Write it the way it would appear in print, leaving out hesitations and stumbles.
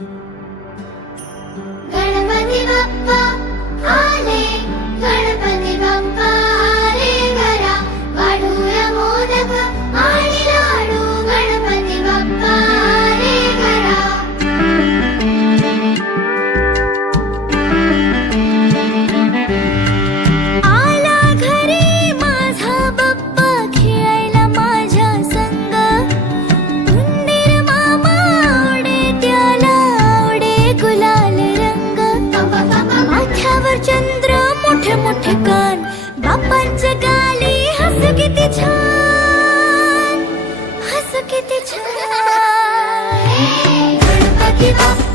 गणपती बाप्पा आले, गणपती बाप्पा आले घरा, वाढूया मोदक आणि लाडू, गणपती बाप्पा आले घरा. आला घरी माझा बाप्पा खेळायला माझ्या संग, उंदीर मामा आवडे त्याला आवडे गुलाल रंग. माथ्यावर चंद्र मोठे मोठे कान, बाप्पांच्या गाली हस किती छान, हस किती छान. गणपती बाप्पा